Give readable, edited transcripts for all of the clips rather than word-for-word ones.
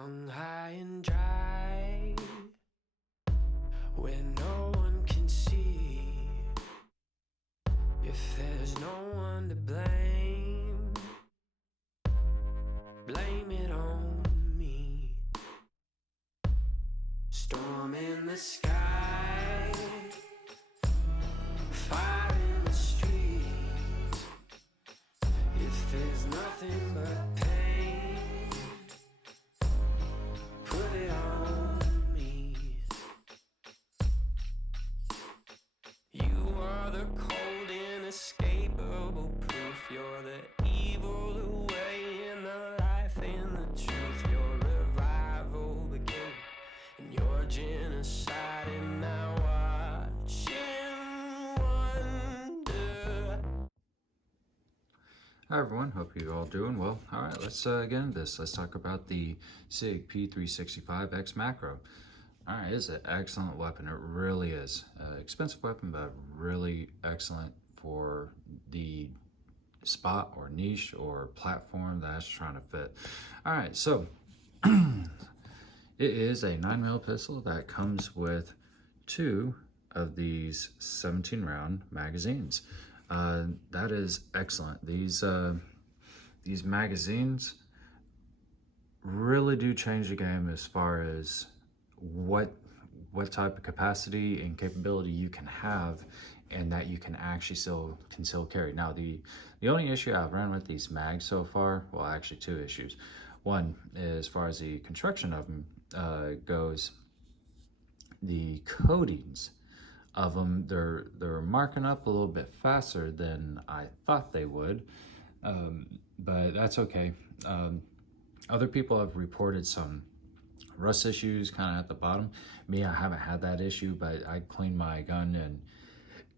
hung high and dry, where no one can see. If there's no one to blame, blame it on me. Storm in the sky, fire in the streets. If there's nothing but pain, put it on me. You are the cold, inescapable proof. You're the evil, the way, and the life, and the truth. Your revival began, and your genocide, and now watch and wonder. Hi everyone, hope you're all doing well. All right, let's get into this. Let's talk about the Sig P365 X Macro. All right, it's an excellent weapon. It really is. Expensive weapon, but really excellent for the spot or niche or platform that's trying to fit. All right, so it is a 9mm pistol that comes with 2 of these 17-round magazines. That is excellent. These magazines really do change the game as far as what type of capacity and capability you can have, and that you can actually still carry. Now, the only issue I've run with these mags so far, well, actually 2 issues. One, as far as the construction of them goes, the coatings of them, they're marking up a little bit faster than I thought they would, but that's okay. Other people have reported some rust issues kind of at the bottom. Me, I haven't had that issue, but I clean my gun and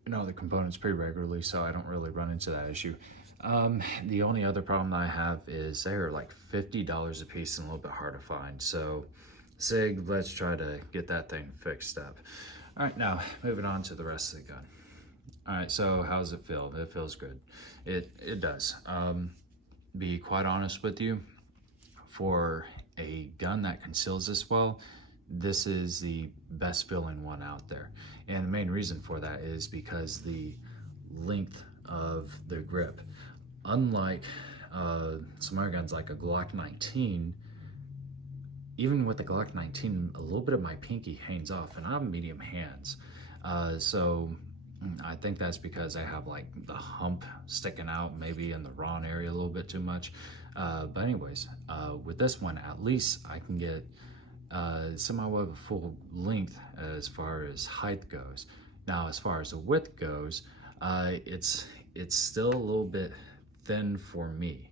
the components pretty regularly, so I don't really run into that issue. The only other problem I have is they're like $50 a piece and a little bit hard to find. So Sig, let's try to get that thing fixed up. All right, now moving on to the rest of the gun. All right, so how does it feel? It feels good. It does. Be quite honest with you, for a gun that conceals this well, this is the best feeling one out there. And the main reason for that is because the length of the grip. Unlike some other guns like a Glock 19, even with the Glock 19, a little bit of my pinky hangs off, and I have medium hands. So I think that's because I have like the hump sticking out, maybe in the wrong area a little bit too much. But anyways, with this one, at least I can get somewhat of a full length as far as height goes. Now, as far as the width goes, it's still a little bit thin for me.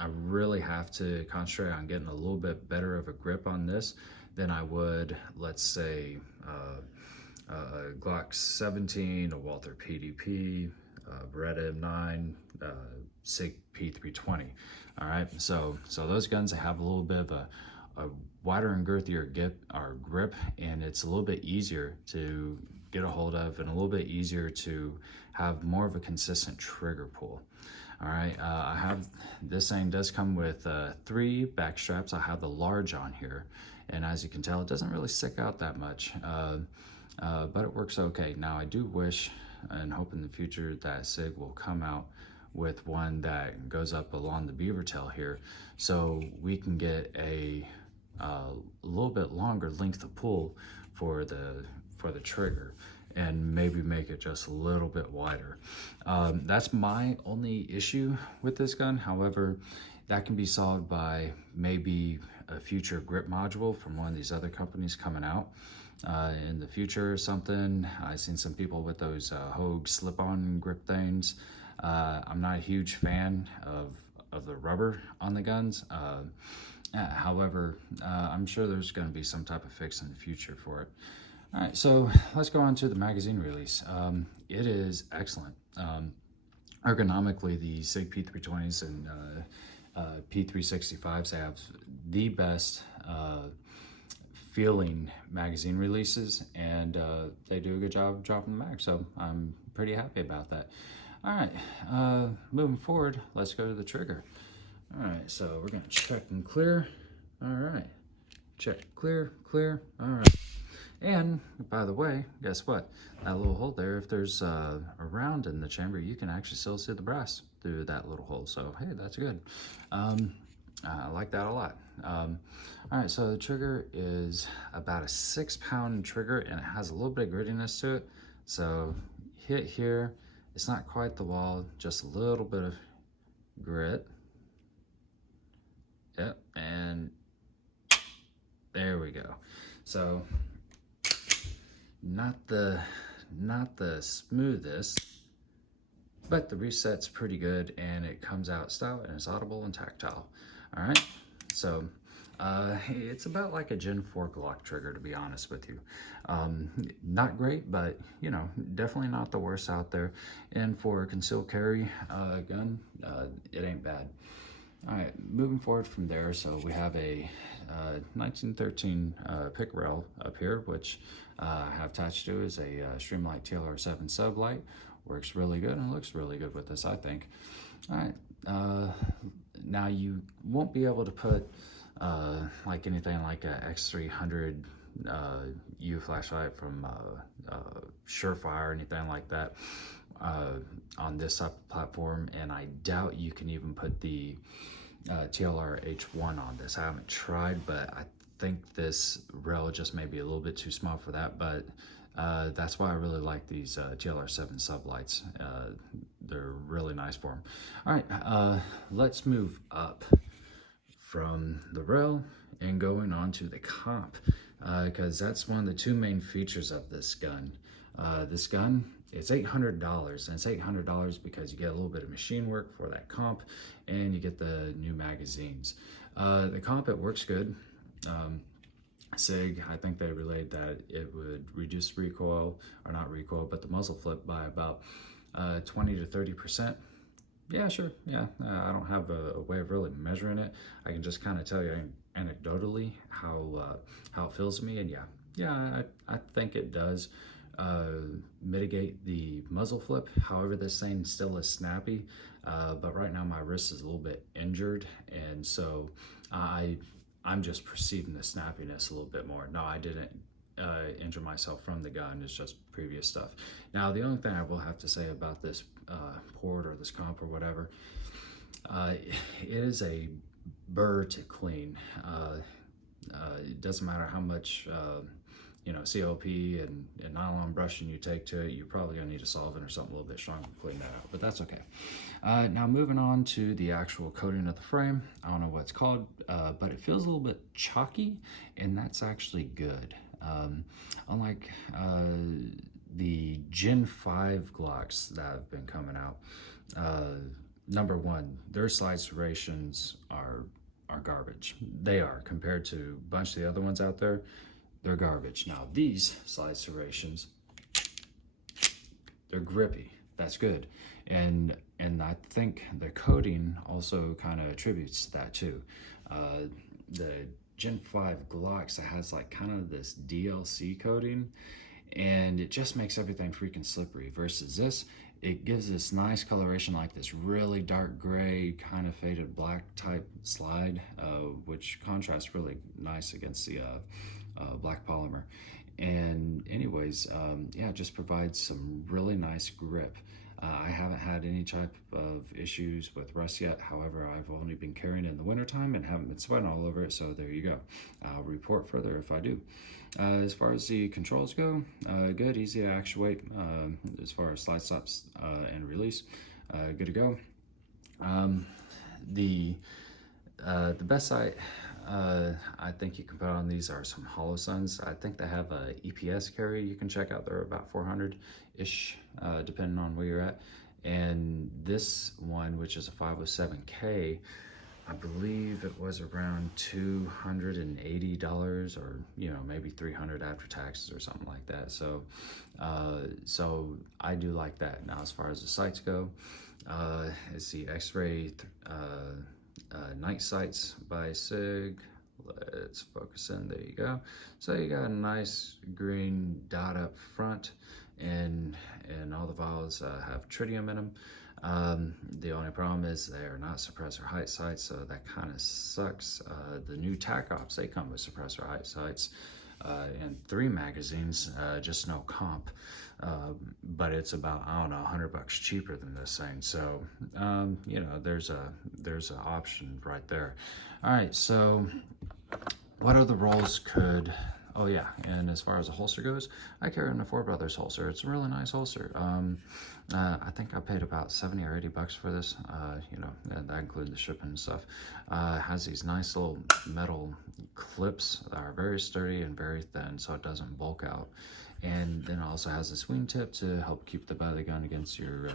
I really have to concentrate on getting a little bit better of a grip on this than I would, let's say, a Glock 17, a Walther PDP, Beretta M9, Sig P320. All right, so those guns have a little bit of a wider and girthier grip, and it's a little bit easier to get a hold of and a little bit easier to have more of a consistent trigger pull. All right, I have, this thing does come with 3 back straps. I have the large on here, and as you can tell, it doesn't really stick out that much, but it works okay. Now, I do wish and hope in the future that Sig will come out with one that goes up along the beaver tail here, so we can get a little bit longer length of pull for the trigger, and maybe make it just a little bit wider. That's my only issue with this gun. However, that can be solved by maybe a future grip module from one of these other companies coming out in the future or something. I've seen some people with those Hogue slip-on grip things. I'm not a huge fan of the rubber on the guns. However, I'm sure there's going to be some type of fix in the future for it. All right, so let's go on to the magazine release. It is excellent. Ergonomically, the Sig P320s and P365s have the best feeling magazine releases, and they do a good job of dropping the mag, so I'm pretty happy about that. All right, moving forward, let's go to the trigger. All right, so we're gonna check and clear. All right. Check. Clear, clear. All right. And by the way, guess what? That little hole there, if there's a round in the chamber, you can actually still see the brass through that little hole. So, hey, that's good. I like that a lot. All right, so the trigger is about a 6-pound trigger, and it has a little bit of grittiness to it. So hit here, it's not quite the wall, just a little bit of grit. Yep, and there we go. So not the smoothest, but the reset's pretty good, and it comes out stout and it's audible and tactile. All right, so it's about like a Gen 4 Glock trigger, to be honest with you. Not great, but you know, definitely not the worst out there. And for a concealed carry gun, it ain't bad. All right, moving forward from there, so we have a 1913 pick rail up here, which I have attached to is a Streamlight TLR7 sublight. Works really good and looks really good with this, I think. All right, now you won't be able to put like anything like a X300 U flashlight from Surefire or anything like that on this type of platform, and I doubt you can even put the TLR H1 on this. I haven't tried, but I think this rail just may be a little bit too small for that, but that's why I really like these TLR7 sublights. They're really nice for them. All right, let's move up from the rail and going on to the comp, because that's one of the two main features of this gun. This gun, it's $800, and it's $800 because you get a little bit of machine work for that comp, and you get the new magazines. The comp, it works good. Sig, I think they relayed that it would reduce recoil, or not recoil, but the muzzle flip by about 20 to 30%. Yeah, sure, yeah. I don't have a way of really measuring it. I can just kind of tell you anecdotally how it feels to me, and yeah, I think it does mitigate the muzzle flip. However, this thing still is snappy, but right now my wrist is a little bit injured, and so I'm just perceiving the snappiness a little bit more. No, I didn't injure myself from the gun. It's just previous stuff. Now, the only thing I will have to say about this port or this comp or whatever, it is a burr to clean. It doesn't matter how much you know, COP and nylon brushing you take to it, you're probably gonna need a solvent or something a little bit stronger to clean that out, but that's okay. Now moving on to the actual coating of the frame. I don't know what it's called, but it feels a little bit chalky, and that's actually good. Unlike the Gen 5 Glocks that have been coming out, number one, their slide serrations are garbage. They are, compared to a bunch of the other ones out there. They're garbage. Now these slide serrations, they're grippy. That's good, and I think the coating also kind of attributes to that too. The Gen 5 Glocks, it has like kind of this DLC coating, and it just makes everything freaking slippery. Versus this, it gives this nice coloration, like this really dark gray, kind of faded black type slide, which contrasts really nice against the black polymer. And anyways, yeah, it just provides some really nice grip. I haven't had any type of issues with rust yet. However, I've only been carrying it in the wintertime and haven't been sweating all over it, so there you go. I'll report further if I do. As far as the controls go, good, easy to actuate. As far as slide stops and release, good to go. The best sight I think you can put on these are some Hollow Suns. I think they have a EPS carry you can check out. They're about 400-ish, depending on where you're at. And this one, which is a 507K, I believe it was around $280, or you know, maybe $300 after taxes or something like that. So, so I do like that. Now, as far as the sights go, it's the X-ray night sights by Sig. Let's focus in. There you go. So you got a nice green dot up front, and all the vials have tritium in them. The only problem is they are not suppressor height sights, so that kind of sucks. The new TAC Ops, they come with suppressor height sights and 3 magazines, just no comp. But it's about, I don't know, $100 cheaper than this thing. So, you know, there's an option right there. All right, so what other roles could, oh yeah, and as far as a holster goes, I carry an Four Brothers holster. It's a really nice holster. I think I paid about 70 or 80 bucks for this, you know, and that included the shipping and stuff. It has these nice little metal clips that are very sturdy and very thin, so it doesn't bulk out. And then it also has this wingtip to help keep the butt of the gun against your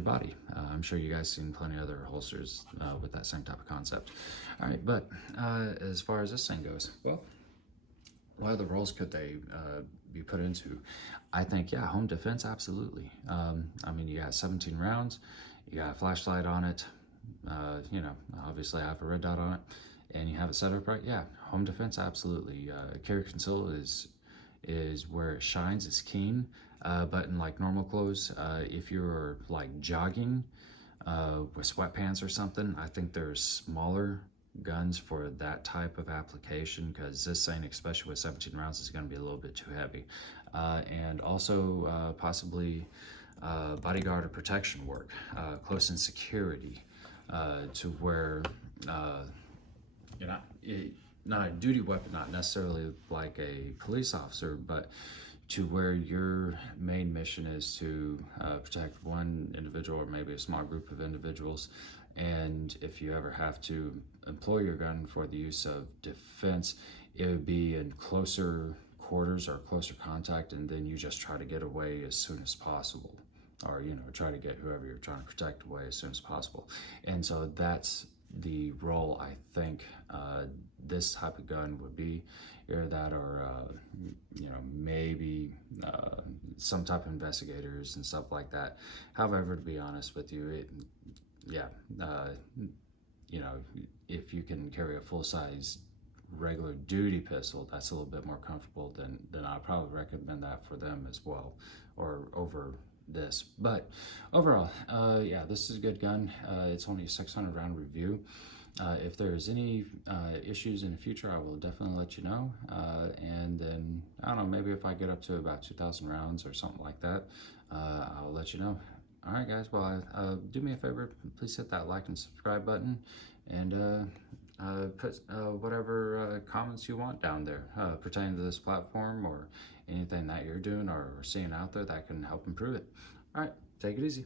body. I'm sure you guys seen plenty of other holsters with that same type of concept. All right, but as far as this thing goes, well, what other roles could they be put into? I think, yeah, home defense, absolutely. I mean, you got 17 rounds, you got a flashlight on it, you know, obviously I have a red dot on it, and you have it set up right. Yeah, home defense, absolutely. Carry conceal is where it shines. It's keen. But in like normal clothes, if you're like jogging with sweatpants or something, I think there's smaller guns for that type of application, because this thing, especially with 17 rounds, is going to be a little bit too heavy. And also possibly bodyguard or protection work, close in security, to where you're not a duty weapon, not necessarily like a police officer, but to where your main mission is to protect one individual or maybe a small group of individuals. And if you ever have to employ your gun for the use of defense, it would be in closer quarters or closer contact, and then you just try to get away as soon as possible, or, you know, try to get whoever you're trying to protect away as soon as possible. And so that's the role I think this type of gun would be. Either that, or you know, maybe some type of investigators and stuff like that. However, to be honest with you, you know, if you can carry a full-size regular duty pistol, that's a little bit more comfortable, then I'd probably recommend that for them as well, or over this. But overall, yeah, this is a good gun. It's only a 600 round review. If there's any issues in the future, I will definitely let you know. And then, I don't know, maybe if I get up to about 2,000 rounds or something like that, I'll let you know. All right, guys, well, do me a favor, please hit that like and subscribe button, and put whatever comments you want down there pertaining to this platform, or anything that you're doing or seeing out there that can help improve it. All right, take it easy.